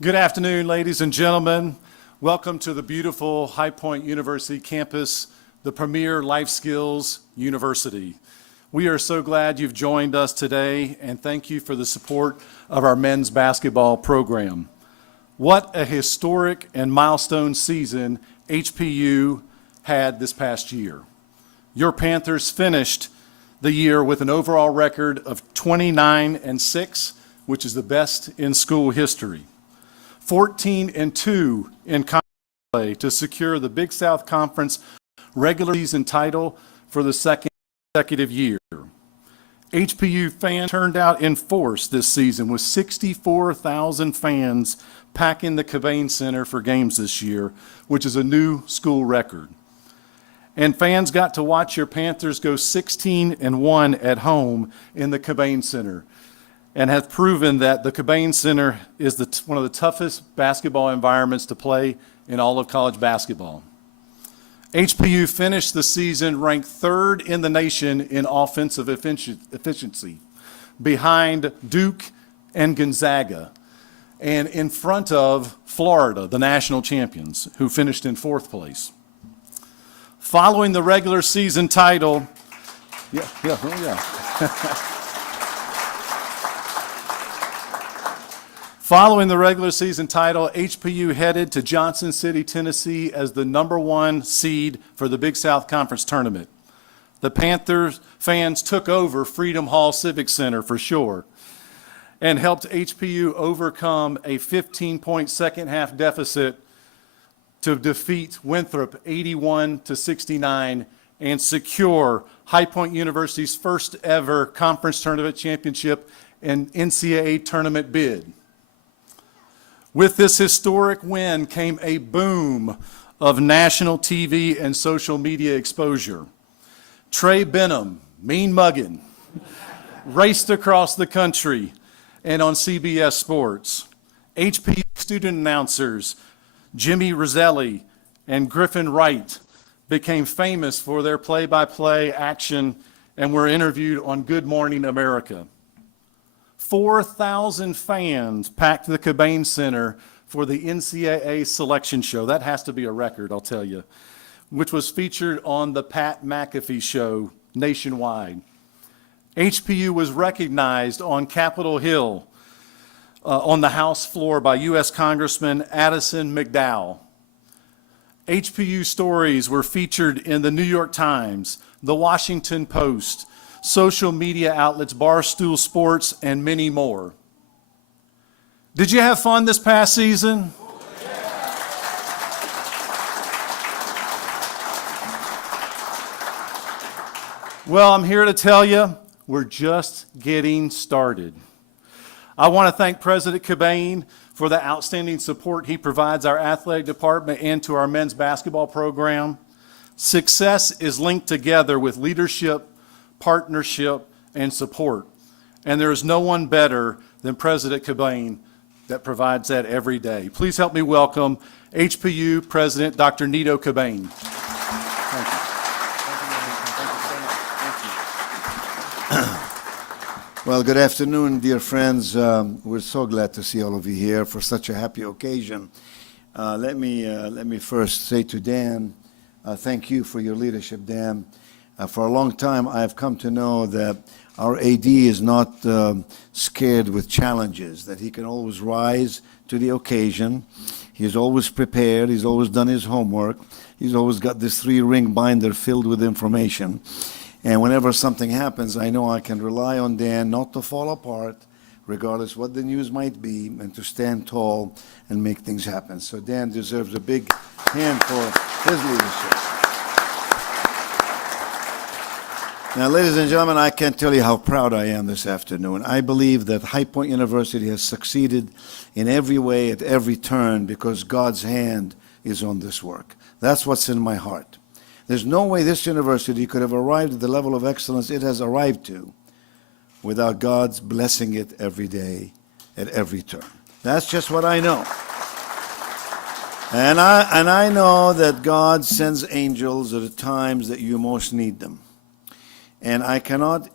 Good afternoon, ladies and gentlemen. Welcome to the beautiful High Point University campus, the premier life skills university. We are so glad you've joined us today, and thank you for the support of our men's basketball program. What a historic and milestone season HPU had this past year. Your Panthers finished the year with an overall record of 29-6, which is the best in school history. 14-2 in conference play to secure the Big South Conference regular season title for the second consecutive year. HPU fans turned out in force this season with 64,000 fans packing the Cobain Center for games this year, which is a new school record. And fans got to watch your Panthers go 16-1 at home in the Cobain Center, and have proven that the Cobain Center is one of the toughest basketball environments to play in all of college basketball. HPU finished the season ranked third in the nation in offensive efficiency, behind Duke and Gonzaga, and in front of Florida, the national champions, who finished in fourth place. Following the regular season title, Following the regular season title, HPU headed to Johnson City, Tennessee as the #1 seed for the Big South Conference tournament. The Panthers fans took over Freedom Hall Civic Center for sure and helped HPU overcome a 15-point second half deficit to defeat Winthrop 81-69 and secure High Point University's first ever conference tournament championship and NCAA tournament bid. With this historic win came a boom of national TV and social media exposure. Trey Benham, mean muggin', raced across the country and on CBS Sports. HPU student announcers Jimmy Roselli and Griffin Wright became famous for their play-by-play action and were interviewed on Good Morning America. 4,000 fans packed the Cobain Center for the NCAA selection show. That has to be a record, I'll tell you, which was featured on the Pat McAfee show nationwide. HPU was recognized on Capitol Hill on the House floor by U.S. Congressman Addison McDowell. HPU stories were featured in the New York Times, the Washington Post, social media outlets, Barstool Sports, and many more. Did you have fun this past season? Well, I'm here to tell you, we're just getting started. I want to thank President Cobain for the outstanding support he provides our athletic department and to our men's basketball program. Success is linked together with leadership, partnership, and support. And there is no one better than President Cobain that provides that every day. Please help me welcome HPU President Dr. Nito Cobain. Thank you. Well, good afternoon, dear friends. We're so glad to see all of you here for such a happy occasion. Let me first say to Dan, thank you for your leadership, Dan. For a long time, I've come to know that our AD is not scared with challenges, that he can always rise to the occasion. He's always prepared. He's always done his homework. He's always got this 3-ring binder filled with information. And whenever something happens, I know I can rely on Dan not to fall apart, regardless what the news might be, and to stand tall and make things happen. So Dan deserves a big hand for his leadership. Now, ladies and gentlemen, I can't tell you how proud I am this afternoon. I believe that High Point University has succeeded in every way, at every turn, because God's hand is on this work. That's what's in my heart. There's no way this university could have arrived at the level of excellence it has arrived to without God's blessing it every day, at every turn. That's just what I know. And I know that God sends angels at the times that you most need them. And I cannot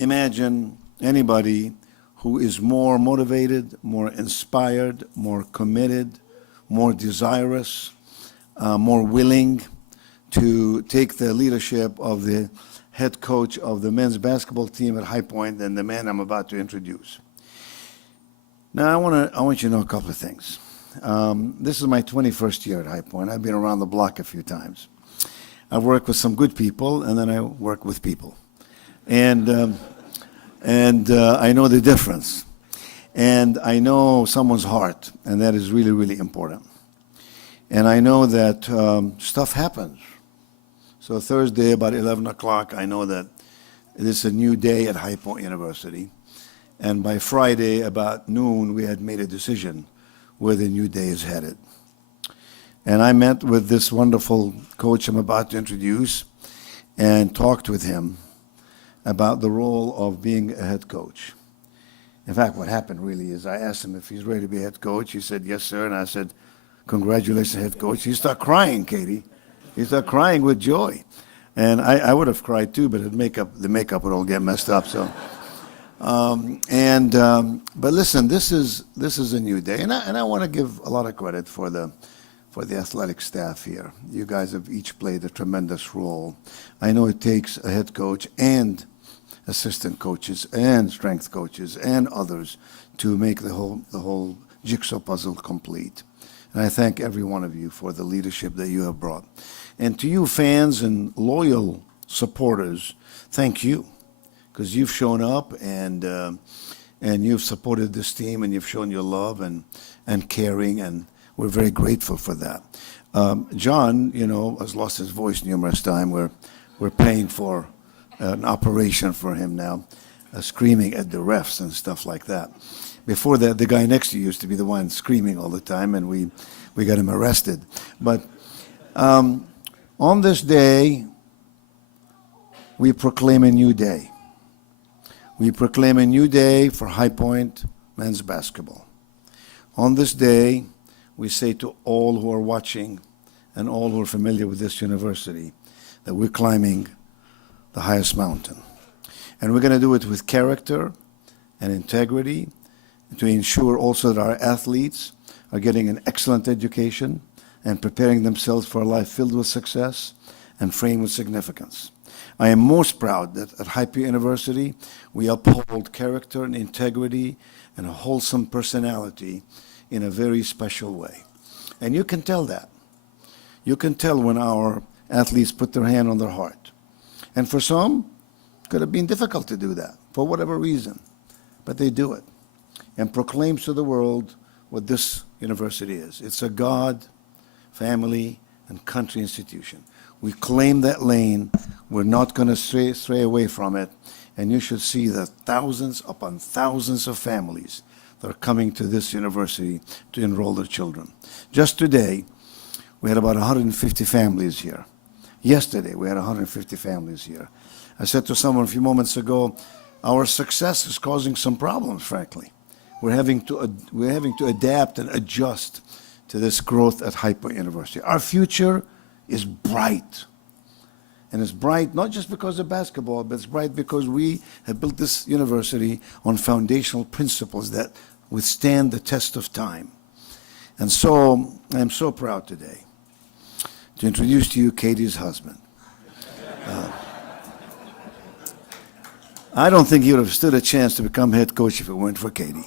imagine anybody who is more motivated, more inspired, more committed, more desirous, more willing to take the leadership of the head coach of the men's basketball team at High Point than the man I'm about to introduce. Now, I want you to know a couple of things. This is my 21st year at High Point. I've been around the block a few times. I've worked with some good people, and then I work with people. And I know the difference. And I know someone's heart, and that is really, really important. And I know that stuff happens. So Thursday, about 11 o'clock, I know that it is a new day at High Point University. And by Friday, about noon, we had made a decision where the new day is headed. And I met with this wonderful coach I'm about to introduce and talked with him about the role of being a head coach. In fact, what happened really is I asked him if he's ready to be a head coach. He said, yes, sir. And I said, congratulations, head coach. He started crying, Katie. He started crying with joy. And I would have cried too, but the makeup would all get messed up. So, but listen, this is a new day. And I want to give a lot of credit for the athletic staff here. You guys have each played a tremendous role. I know it takes a head coach and assistant coaches and strength coaches and others to make the whole jigsaw puzzle complete. And I thank every one of you for the leadership that you have brought. And to you fans and loyal supporters, thank you, because you've shown up and you've supported this team and you've shown your love and caring, and we're very grateful for that. John, has lost his voice numerous times. We're paying for an operation for him now, screaming at the refs and stuff like that. Before that, the guy next to you used to be the one screaming all the time, and we got him arrested. But on this day, we proclaim a new day. We proclaim a new day for High Point men's basketball. On this day, we say to all who are watching and all who are familiar with this university that we're climbing the highest mountain. And we're going to do it with character and integrity to ensure also that our athletes are getting an excellent education and preparing themselves for a life filled with success and framed with significance. I am most proud that at High Point University, we uphold character and integrity and a wholesome personality in a very special way. And you can tell that. You can tell when our athletes put their hand on their heart. And for some, it could have been difficult to do that for whatever reason, but they do it and proclaims to the world what this university is. It's a God, family, and country institution. We claim that lane. We're not going to stray away from it. And you should see the thousands upon thousands of families that are coming to this university to enroll their children. Just today, we had about 150 families here. Yesterday, we had 150 families here. I said to someone a few moments ago, our success is causing some problems, frankly. We're having to adapt and adjust to this growth at High Point University. Our future is bright. And it's bright not just because of basketball, but it's bright because we have built this university on foundational principles that withstand the test of time. And so I'm so proud today to introduce to you Katie's husband. I don't think he would have stood a chance to become head coach if it weren't for Katie.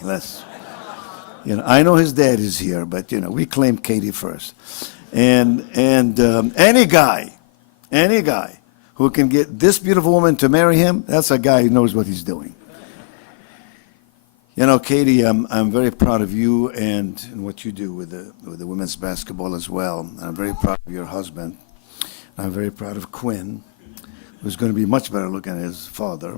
I know his dad is here, but we claim Katie first. And any guy who can get this beautiful woman to marry him, that's a guy who knows what he's doing. Katie, I'm very proud of you and what you do with the women's basketball as well. I'm very proud of your husband. I'm very proud of Quinn, who's going to be much better looking than his father.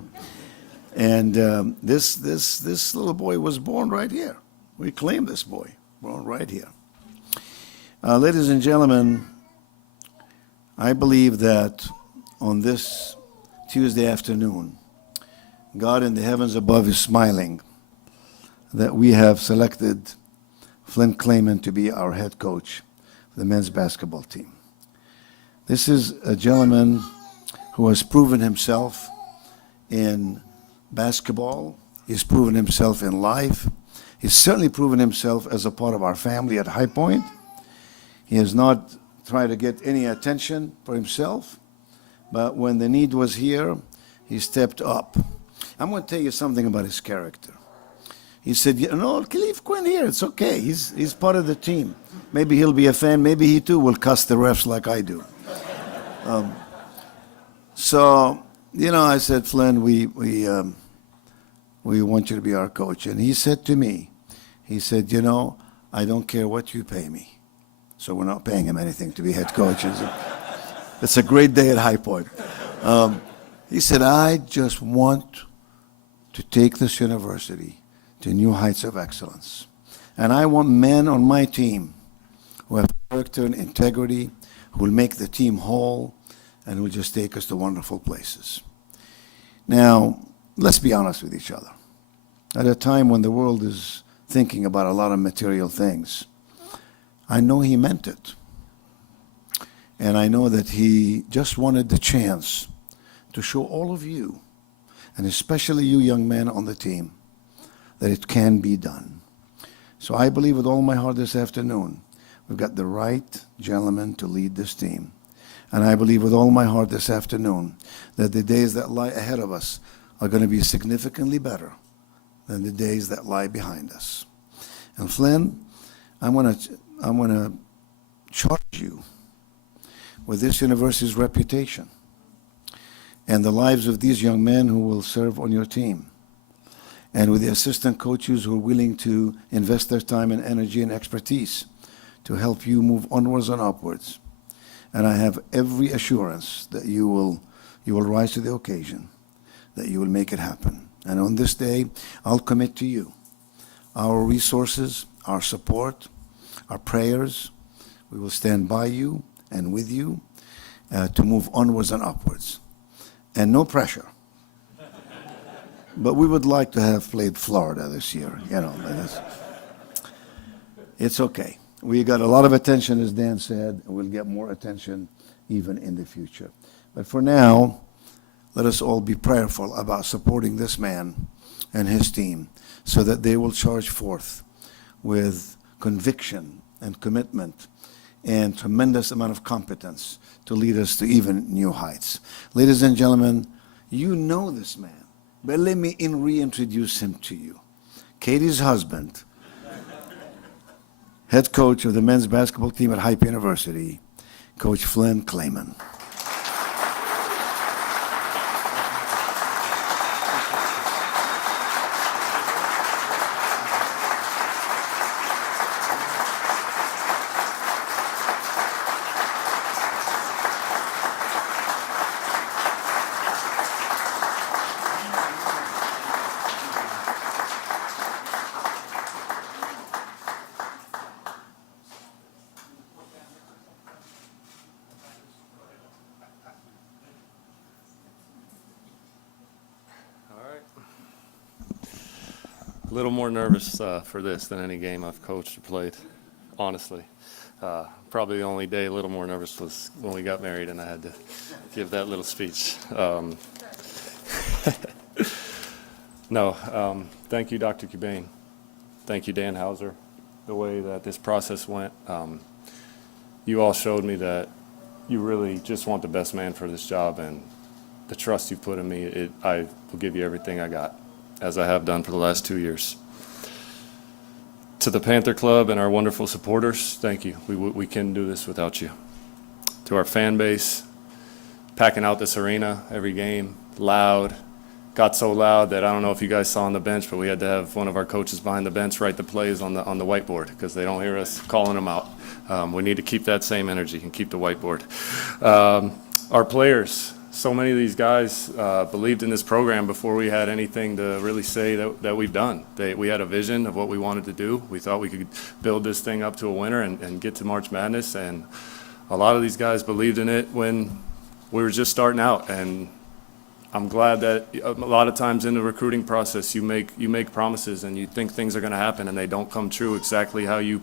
And this little boy was born right here. We claim this boy, born right here. Ladies and gentlemen, I believe that on this Tuesday afternoon, God in the heavens above is smiling that we have selected Flynn Clayman to be our head coach for the men's basketball team. This is a gentleman who has proven himself in basketball, He's proven himself in life. He's certainly proven himself as a part of our family at High Point. He has not tried to get any attention for himself, but when the need was here, he stepped up. I'm going to tell you something about his character. He said, leave Quinn here. It's okay. He's part of the team. Maybe he'll be a fan. Maybe he too will cuss the refs like I do. So, I said, Flynn, we want you to be our coach. And he said to me, I don't care what you pay me. So we're not paying him anything to be head coach. It's a great day at High Point. He said, I just want to take this university to new heights of excellence. And I want men on my team who have character and integrity, who will make the team whole, and who will just take us to wonderful places. Now, let's be honest with each other. At a time when the world is thinking about a lot of material things, I know he meant it. And I know that he just wanted the chance to show all of you, and especially you young men on the team, that it can be done. So I believe with all my heart this afternoon, we've got the right gentleman to lead this team. And I believe with all my heart this afternoon that the days that lie ahead of us are going to be significantly better than the days that lie behind us. And Flynn, I'm going to charge you with this university's reputation and the lives of these young men who will serve on your team, and with the assistant coaches who are willing to invest their time and energy and expertise to help you move onwards and upwards. And I have every assurance that you will rise to the occasion, that you will make it happen. And on this day, I'll commit to you our resources, our support, our prayers. We will stand by you and with you to move onwards and upwards. And no pressure. But we would like to have played Florida this year, It's okay. We got a lot of attention, as Dan said, and we'll get more attention even in the future. But for now, let us all be prayerful about supporting this man and his team so that they will charge forth with conviction and commitment and tremendous amount of competence to lead us to even new heights. Ladies and gentlemen, you know this man, but let me reintroduce him to you. Katie's husband, head coach of the men's basketball team at Hype University, Coach Flynn Clayman. A little more nervous for this than any game I've coached or played, honestly. Probably the only day a little more nervous was when we got married and I had to give that little speech. Thank you, Dr. Cubane. Thank you, Dan Hauser. The way that this process went, you all showed me that you really just want the best man for this job, and the trust you put in me, I will give you everything I got, as I have done for the last 2 years. To the Panther Club and our wonderful supporters, thank you. We couldn't do this without you. To our fan base, packing out this arena every game, loud. Got so loud that I don't know if you guys saw on the bench, but we had to have one of our coaches behind the bench write the plays on the whiteboard because they don't hear us calling them out. We need to keep that same energy and keep the whiteboard. Our players, so many of these guys believed in this program before we had anything to really say that we've done. We had a vision of what we wanted to do. We thought we could build this thing up to a winner and get to March Madness, and a lot of these guys believed in it when we were just starting out. And I'm glad that a lot of times in the recruiting process you make promises and you think things are going to happen and they don't come true exactly how you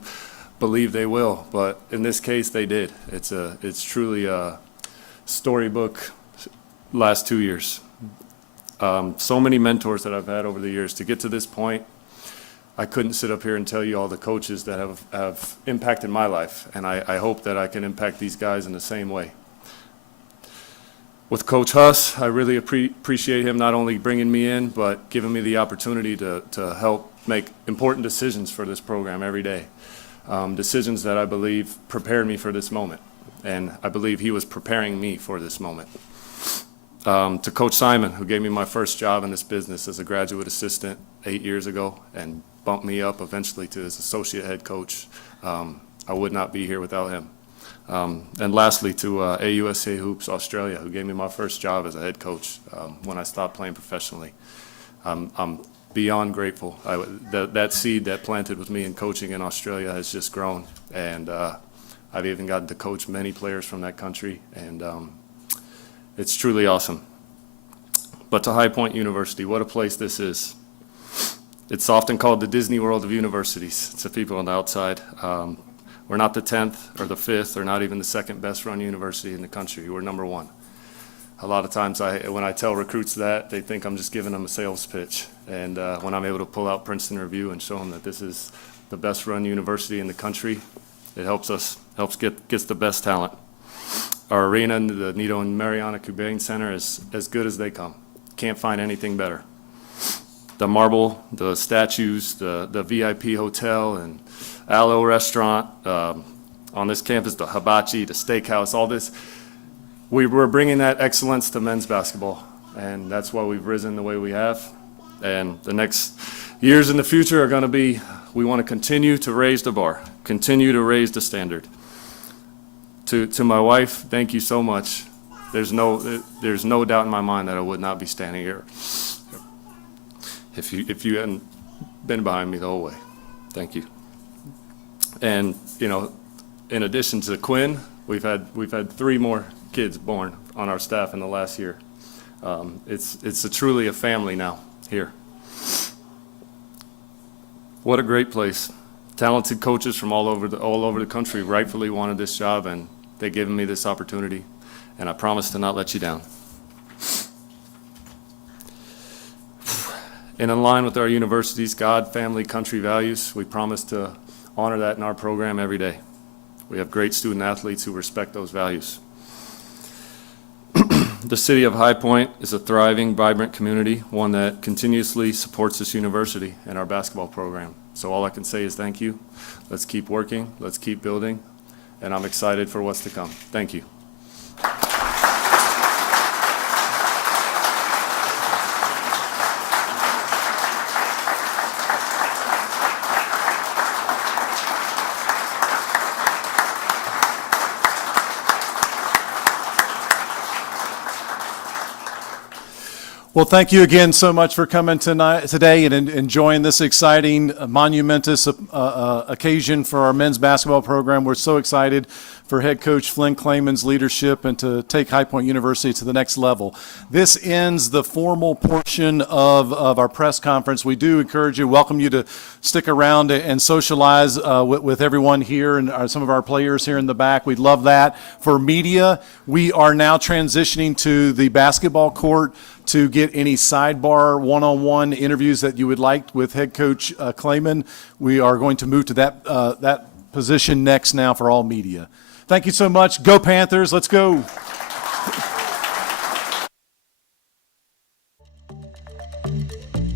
believe they will. But in this case, they did. It's truly a storybook last 2 years. So many mentors that I've had over the years. To get to this point, I couldn't sit up here and tell you all the coaches that have impacted my life, and I hope that I can impact these guys in the same way. With Coach Huss, I really appreciate him not only bringing me in, but giving me the opportunity to help make important decisions for this program every day. Decisions that I believe prepared me for this moment, and I believe he was preparing me for this moment. To Coach Simon, who gave me my first job in this business as a graduate assistant 8 years ago and bumped me up eventually to his associate head coach. I would not be here without him. And lastly, to AUSA Hoops Australia, who gave me my first job as a head coach when I stopped playing professionally. I'm beyond grateful. That seed that planted with me in coaching in Australia has just grown, and I've even gotten to coach many players from that country, and it's truly awesome. But to High Point University, what a place this is. It's often called the Disney World of universities to people on the outside. We're not the 10th or the 5th or not even the second best run university in the country. We're number 1. A lot of times when I tell recruits that, they think I'm just giving them a sales pitch. And when I'm able to pull out Princeton Review and show them that this is the best run university in the country, it helps gets the best talent. Our arena, the Nito and Mariana Kubain Center, is as good as they come. Can't find anything better. The marble, the statues, the VIP hotel and Aloe restaurant, on this campus, the hibachi, the steakhouse, all this. We're bringing that excellence to men's basketball, and that's why we've risen the way we have. And the next years in the future are going to be, we want to continue to raise the bar, continue to raise the standard. To my wife, thank you so much. There's no doubt in my mind that I would not be standing here if you hadn't been behind me the whole way. Thank you. And in addition to Quinn, we've had 3 more kids born on our staff in the last year. It's truly a family now here. What a great place. Talented coaches from all over the country rightfully wanted this job, and they've given me this opportunity, and I promise to not let you down. And in line with our university's God, family, country values, we promise to honor that in our program every day. We have great student athletes who respect those values. The city of High Point is a thriving, vibrant community, one that continuously supports this university and our basketball program. So all I can say is thank you. Let's keep working, let's keep building, and I'm excited for what's to come. Thank you. Well, thank you again so much for coming today and enjoying this exciting, monumentous occasion for our men's basketball program. We're so excited for head coach Flynn Clayman's leadership and to take High Point University to the next level. This ends the formal portion of our press conference. We do welcome you to stick around and socialize with everyone here and some of our players here in the back. We'd love that. For media, we are now transitioning to the basketball court to get any sidebar one-on-one interviews that you would like with head coach Clayman. We are going to move to that position next now for all media. Thank you so much. Go Panthers. Let's go.